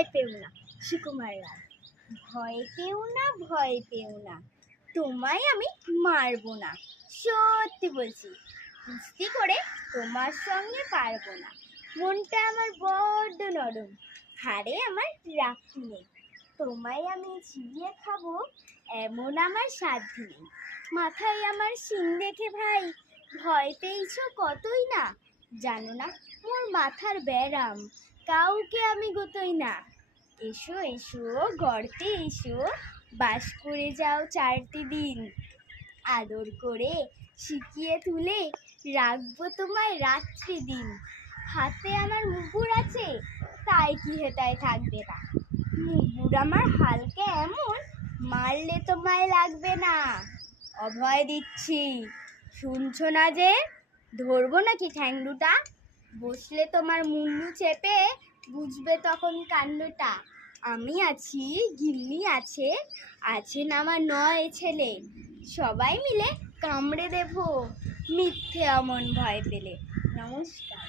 ভয় পেও না। সুকুমার রায়। ভয় পেও না, ভয় পেও না, তোমায় আমি মারবো না। সত্যি বলছি, কুস্তি করে তোমার সঙ্গে পারবো না। মনটা আমার বড্ড নরম, হাড়ে আমার রাখি নেই। তোমায় আমি চিবিয়ে খাবো এমন আমার সাধ্য নেই। মাথায় আমার শিং দেখে ভাই ভয় পেয়েছো কতই না। জানো না মোর মাথার ব্যারাম, কাউকে আমি গোতই না। এসো এসো গর্তে এসো, বাস করে যাও 4টি দিন। আদর করে শিখিয়ে তুলে রাখবো তোমায় রাত্রি দিন। হাতে আমার মুগুর আছে, তাই কি হেতায় থাকবে না। মুগুর আমার হালকা এমন, মারলে তোমায় লাগবে না। অভয় দিচ্ছি, শুনছো না যে? ধরবো নাকি ঠ্যাং দুটা? বসলে তোমার মুন্ডু চেপে বুঝবে তখন কাণ্ডটা। আমি আছি, গিন্নি আছে, আছেন আমার 9 ছেলে। সবাই মিলে কামড়ে দেবো মিথ্যে অমন ভয় পেলে। নমস্কার।